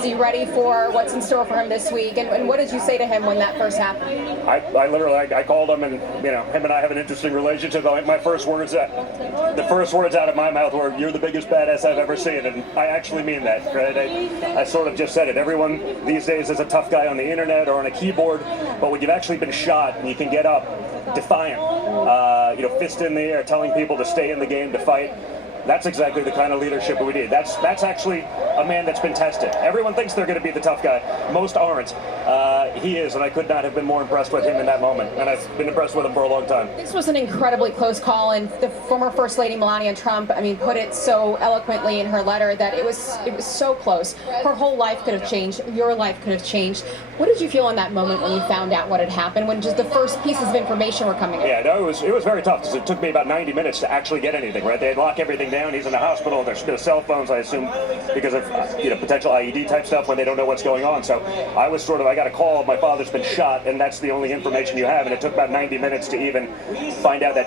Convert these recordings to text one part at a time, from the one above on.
Is he ready for what's in store for him this week? And what did you say to him when that first happened? I literally called him, and him and I have an interesting relationship. My first words out of my mouth were, "You're the biggest badass I've ever seen," and I actually mean that. Right? I sort of just said it. Everyone these days is a tough guy on the internet or on a keyboard, but when you've actually been shot and you can get up defiant, fist in the air, telling people to stay in the game, to fight. That's exactly the kind of leadership we need. That's actually a man that's been tested. Everyone thinks they're going to be the tough guy. Most aren't. He is, and I could not have been more impressed with him in that moment. And I've been impressed with him for a long time. This was an incredibly close call, and the former First Lady Melania Trump, put it so eloquently in her letter that it was so close. Her whole life could have changed. Your life could have changed. What did you feel in that moment when you found out what had happened, when just the first pieces of information were coming in? Yeah, no, it was very tough because it took me about 90 minutes to actually get anything. Right? They'd lock everything down. He's in the hospital. There's no cell phones, I assume, because of potential IED type stuff when they don't know what's going on. So I got a call. My father's been shot, and that's the only information you have. And it took about 90 minutes to even find out that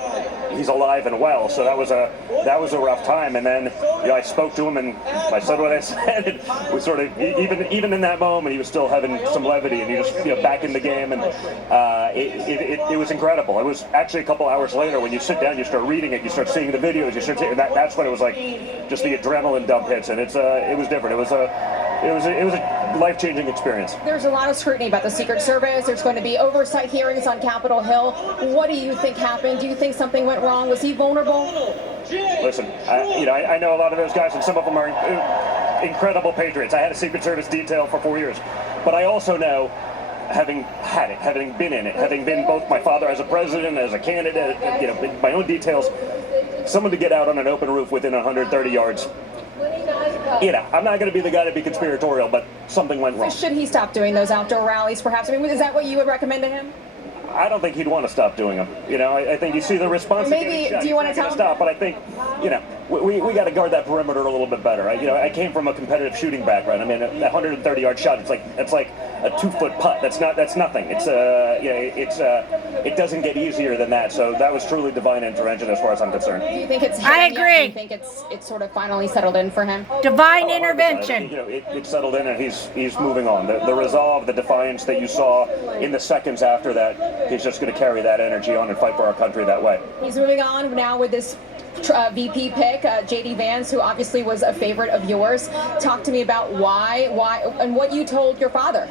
he's alive and well. So that was a rough time. And then I spoke to him, and I said what I said. And we sort of even in that moment, he was still having some levity, and he was back in the game. And it was incredible. It was actually a couple hours later when you sit down, you start reading it, you start seeing the videos, that's when it was like just the adrenaline dump hits, and it was different. It was a life-changing experience. There's a lot of scrutiny about the Secret Service. There's going to be oversight hearings on Capitol Hill. What do you think happened? Do you think something went wrong? Was he vulnerable? Listen, I know a lot of those guys, and some of them are incredible patriots. I had a Secret Service detail for 4 years, but I also know, having had it, having been in it, having been both my father as a president, as a candidate, my own details, someone to get out on an open roof within 130 yards, I'm not going to be the guy to be conspiratorial, but something went wrong. Should he stop doing those outdoor rallies, perhaps? Is that what you would recommend to him? I don't think he'd want to stop doing them. I think you see the response. Maybe, do you want to tell him? Stop, but I think, we got to guard that perimeter a little bit better. I came from a competitive shooting background. A 130-yard shot, it's like a 2-foot putt. That's nothing. It doesn't get easier than that. So that was truly divine intervention as far as I'm concerned. Do you think it's? I agree. Do you think it's sort of finally settled in for him? Divine intervention. It settled in, and he's moving on. The resolve, the defiance that you saw in the seconds after that, he's just going to carry that energy on and fight for our country that way. He's moving on now with this VP pick, J.D. Vance, who obviously was a favorite of yours. Talk to me about why, and what you told your father.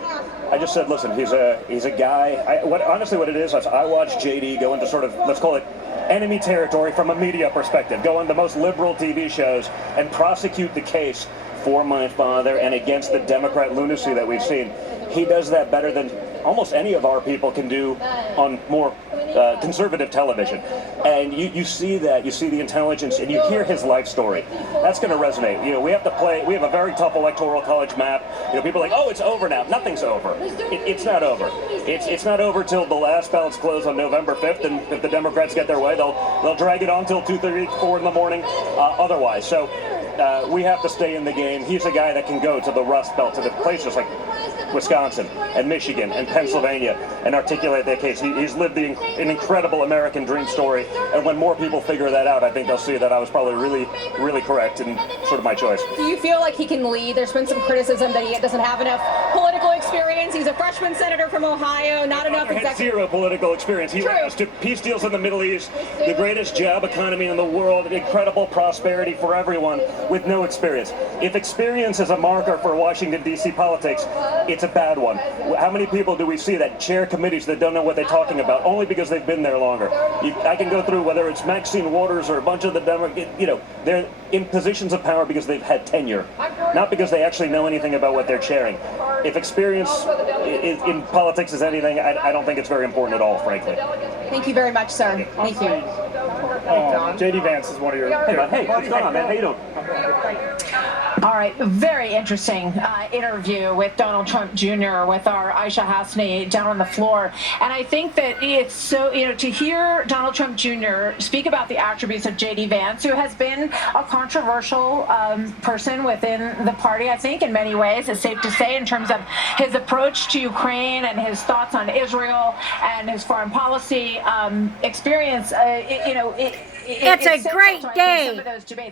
I just said, listen, he's a guy. Honestly, what it is I watched J.D. go into sort of, let's call it, enemy territory from a media perspective, go on the most liberal TV shows and prosecute the case for my father and against the Democrat lunacy that we've seen. He does that better than almost any of our people can do on more conservative television. And you see that, you see the intelligence, and you hear his life story. That's going to resonate. We have a very tough electoral college map. People are like, oh, it's over now. Nothing's over. It's not over. It's not over till the last ballots close on November 5th, and if the Democrats get their way, they'll drag it on till 2:30, 4 in the morning otherwise. So we have to stay in the game. He's a guy that can go to the Rust Belt, to the places like Wisconsin and Michigan and Pennsylvania and articulate that case. He's lived an incredible American dream story, and when more people figure that out, I think they'll see that I was probably really, really correct and sort of my choice. Do you feel like he can lead? There's been some criticism that he doesn't have enough political experience. He's a freshman senator from Ohio, not enough executive. Zero political experience. He rose to peace deals in the Middle East, the greatest job economy in the world, incredible prosperity for everyone with no experience. If experience is a marker for Washington, D.C. politics, it's a bad one. How many people do we see that chair committees that don't know what they're talking about only because they've been there longer? I can go through whether it's Maxine Waters or a bunch of the Democrats, they're in positions of power because they've had tenure, not because they actually know anything about what they're chairing. If experience in politics is anything, I don't think it's very important at all, frankly. Thank you very much, sir. Thank you. J.D. Vance is one of your... Hey, what's going on, man? How you doing? All right, very interesting interview with Donald Trump Jr. with our Aisha Hasni down on the floor. And I think that it's so, to hear Donald Trump Jr. speak about the attributes of J.D. Vance, who has been a controversial person within the party, I think, in many ways, it's safe to say, in terms of his approach to Ukraine and his thoughts on Israel and his foreign policy experience, it's a great day.